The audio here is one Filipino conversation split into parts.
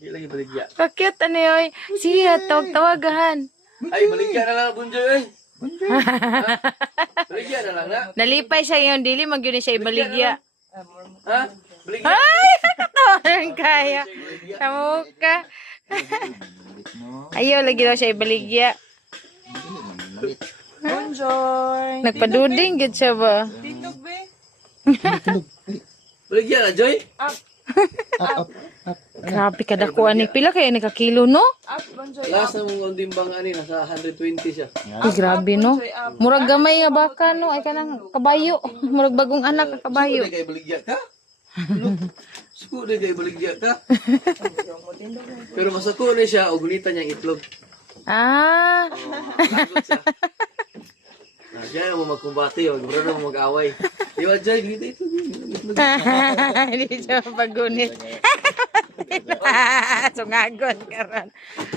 Di lagi baligya. Kakit ano yoy? Siya tawag-tawagahan. Ay, baligya na lang bunjoy ay. Baligya na lang na. Nalipay siya yung dili magyud siya ibaligya. Ha? Baligya. Ay, katawanan kaya. Tamo ka. Ayaw lagi daw siya ibaligya. Bonjoy. Nagpaduding gid siya ba? Tindog be. Baligya na, Joy. Up. Grabe ka dakuan ni pila kay nakakilo no? Up. Bonjoy. Last na mong ondimbang ani, nasa 120 siya. Ay grabe no. Murag gamay nga baka no ay kanang kabayo. Murag bagong anak ka kabayo. Suko na kay baligya ka? Suko na kay baligya ka? Pero masako na siya, o gunitan niyang itlog. Ah. Lagot siya. Diyan mo magkumbati, o gura na mo mag-away. Diba, Joy, gunita itlog. Hindi siya pagunit. Sungagon karon.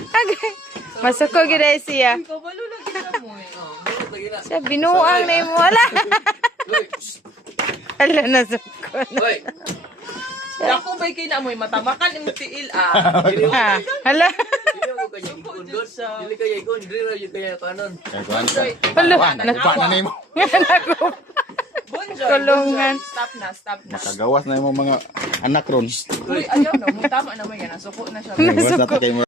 Okay. Masuko gid ay siya. Kabalo lagi na mo eh. Mulot lagi na. Siya binuang na imo wala. Uy, Hala na sukon. uy. Ako ba'y kay na mo matamakan yung tiil ah. Dili mo Ah, hala. dili mo kanya ikon doon. Dili kaya ikon, dili ra yun kaya kanon. Bonjoy. Hala. Nagpa na nimo. Bonjoy. Kulungan. Bonjoy. Stop na, stop na. Kagawas na yung mga anak ron. Uy, ayaw na. Tama na mo yan. Suko na siya. Kagawas na kay mo.